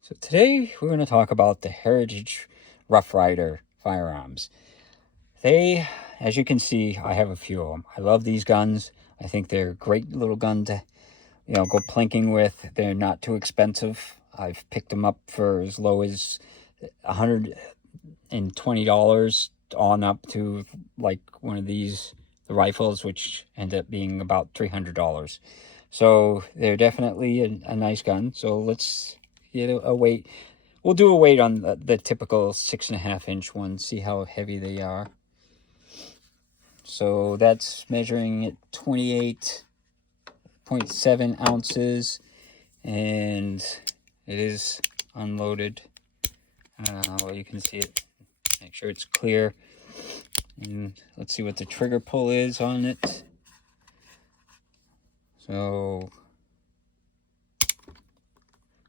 So today we're going to talk about the Heritage Rough Rider firearms. They, as you can see, I have a few of them. I love these guns. I think they're a great little gun to, go plinking with. They're not too expensive. I've picked them up for as low as $120 on up to like one of these, the rifles, which end up being about $300. So they're definitely a nice gun. So let's get a weight. We'll do a weight on the typical 6.5-inch one, see how heavy they are. So that's measuring at 28.7 ounces, and it is unloaded. Well, you can see it. Make sure it's clear. And let's see what the trigger pull is on it. So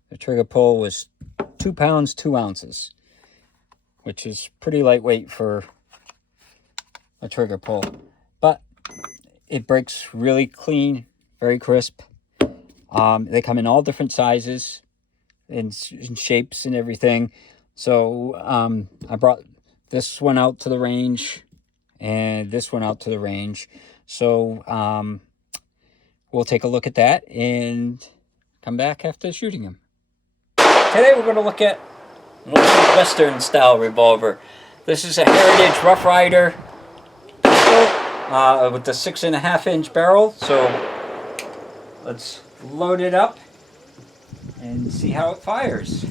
the trigger pull was 2 pounds, 2 ounces, which is pretty lightweight for a trigger pull. But it breaks really clean, very crisp. They come in all different sizes and shapes and everything. So I brought this one out to the range and this one out to the range. So we'll take a look at that and come back after shooting them. Today we're going to look at an old Western style revolver. This is a Heritage Rough Rider with the 6.5-inch barrel. So let's load it up and see how it fires.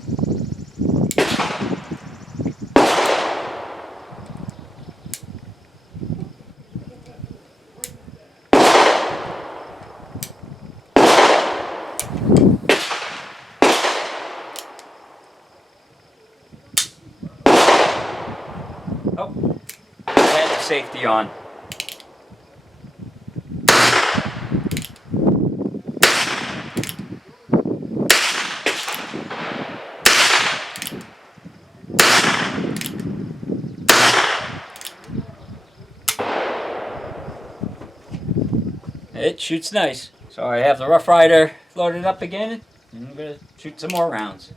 Oh, I had the safety on. It shoots nice. So I have the Rough Rider loaded up again, and I'm going to shoot some more rounds.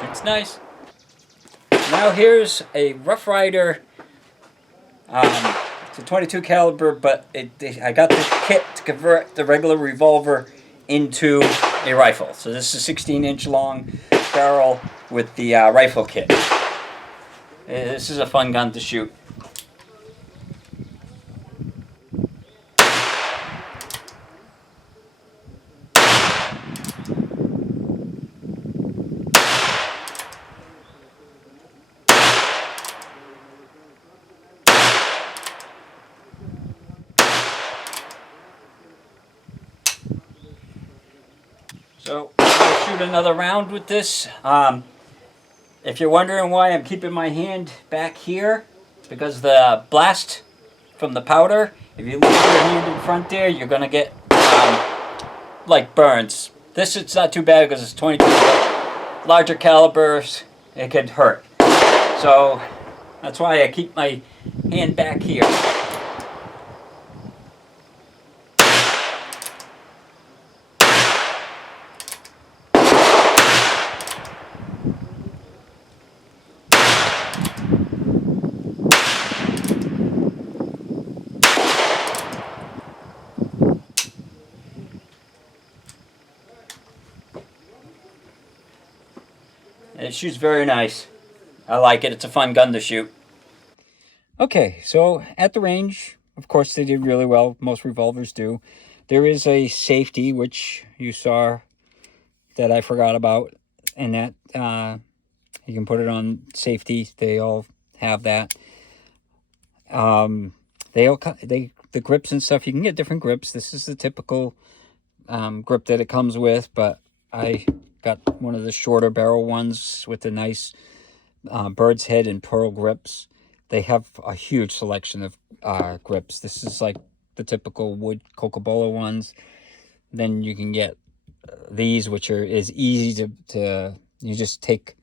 Shoots nice. Now here's a Rough Rider. It's a 22 caliber, but I got the kit to convert the regular revolver into a rifle. So this is a 16-inch long barrel with the rifle kit. This is a fun gun to shoot. So I'll shoot another round with this. If you're wondering why I'm keeping my hand back here, it's because the blast from the powder, if you leave your hand in front there, you're going to get like burns. This it's not too bad because it's 22, but larger calibers, it could hurt. So that's why I keep my hand back here. It shoots very nice. I like it. It's a fun gun to shoot. Okay, so at the range, of course, they did really well. Most revolvers do. There is a safety, which you saw that I forgot about, and that you can put it on safety. They all have that. The grips and stuff, you can get different grips. This is the typical grip that it comes with, but I got one of the shorter barrel ones with the nice bird's head and pearl grips. They have a huge selection of grips. This is like the typical wood Coca-Cola ones. Then you can get these, which is easy to you just take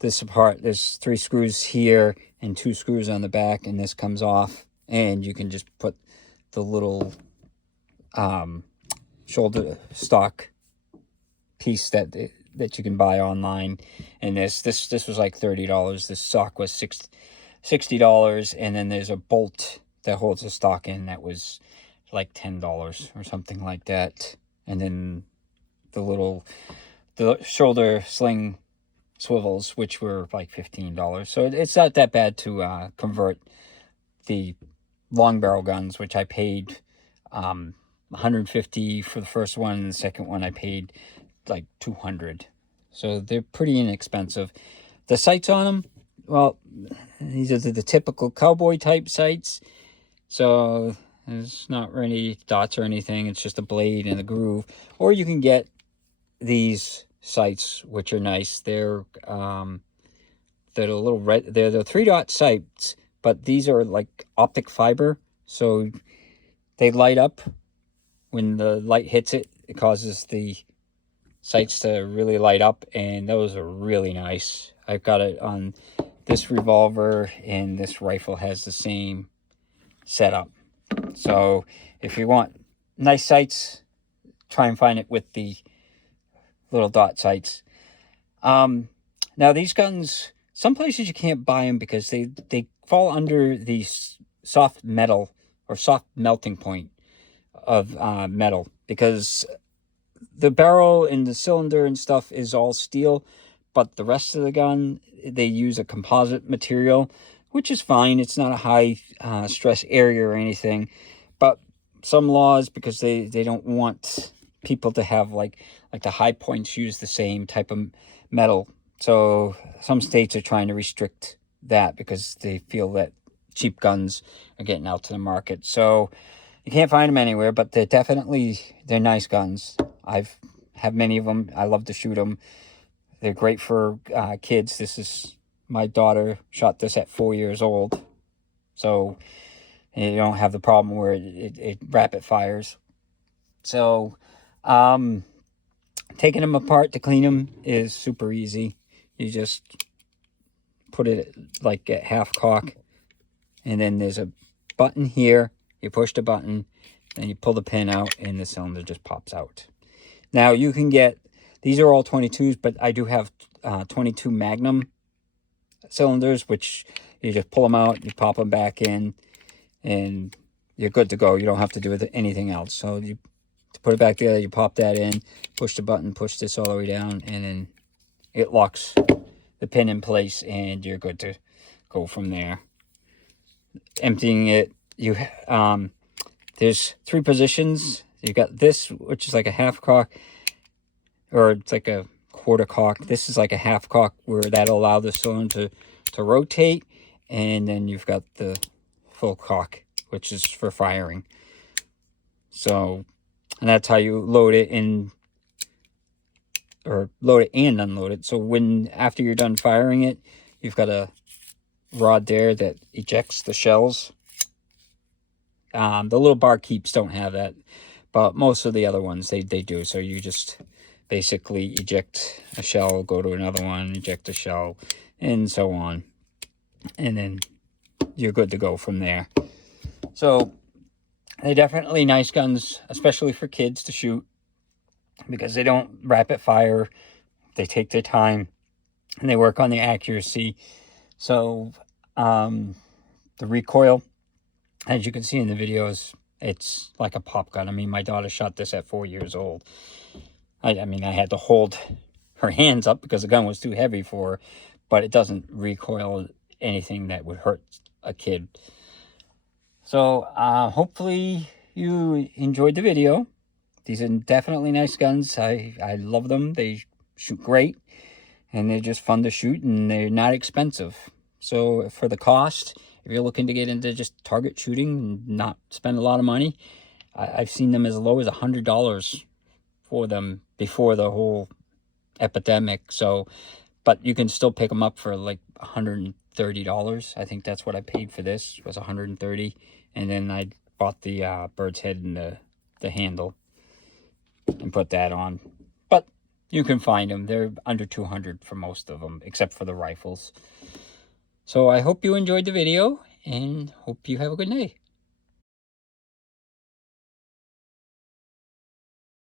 this apart. There's 3 screws here and 2 screws on the back, and this comes off, and you can just put the little shoulder stock piece that you can buy online. And this was like $30. This stock was $60, and then there's a bolt that holds the stock in that was like $10 or something like that. And then the shoulder sling swivels, which were like $15. So it's not that bad to convert the long barrel guns, which I paid $150 for the first one, and the second one I paid like $200. So they're pretty inexpensive. The sights on them, well, these are the typical cowboy type sights. So there's not any dots or anything. It's just a blade and a groove. Or you can get these sights, which are nice. They're a little red. They're the 3-dot sights, but these are like optic fiber, so they light up when the light hits it. It causes the sights to really light up, and those are really nice. I've got it on this revolver, and this rifle has the same setup. So if you want nice sights, try and find it with the little dot sights. Now these guns, some places you can't buy them because they fall under the soft metal or soft melting point of metal, because the barrel and the cylinder and stuff is all steel, but the rest of the gun, they use a composite material, which is fine. It's not a high stress area or anything, but some laws, because they don't want people to have like the high points use the same type of metal. So some states are trying to restrict that because they feel that cheap guns are getting out to the market. So you can't find them anywhere, but they're nice guns. I've have many of them. I love to shoot them. They're great for kids. My daughter shot this at 4 years old. So you don't have the problem where it rapid fires. So taking them apart to clean them is super easy. You just put it like at half cock, and then there's a button here. You push the button, then you pull the pin out, and the cylinder just pops out. Now you can get, these are all 22s, but I do have 22 Magnum cylinders, which you just pull them out, you pop them back in, and you're good to go. You don't have to do anything else. So to put it back together, you pop that in, push the button, push this all the way down, and then it locks the pin in place, and you're good to go from there. Emptying it, there's 3 positions. You got this, which is like a half cock, or it's like a quarter cock. This is like a half cock, where that'll allow the cylinder to rotate, and then you've got the full cock, which is for firing. So, and that's how you load it in, or load it and unload it. So after you're done firing it, you've got a rod there that ejects the shells. The little bar keeps don't have that, but most of the other ones they do. So you just basically eject a shell, go to another one, eject a shell, and so on, and then you're good to go from there. So they're definitely nice guns, especially for kids to shoot, because they don't rapid fire. They take their time, and they work on the accuracy. So the recoil, as you can see in the videos, it's like a pop gun. I mean, my daughter shot this at 4 years old. I mean, I had to hold her hands up because the gun was too heavy for her, but it doesn't recoil anything that would hurt a kid. So hopefully you enjoyed the video. These are definitely nice guns. I love them. They shoot great, and they're just fun to shoot, and they're not expensive. So for the cost, if you're looking to get into just target shooting and not spend a lot of money, I've seen them as low as $100 for them before the whole epidemic. So, but you can still pick them up for like $130. I think that's what I paid for this, was $130. And then I bought the bird's head and the handle. and put that on. But you can find them. They're under 200 for most of them, except for the rifles. So I hope you enjoyed the video, and hope you have a good day.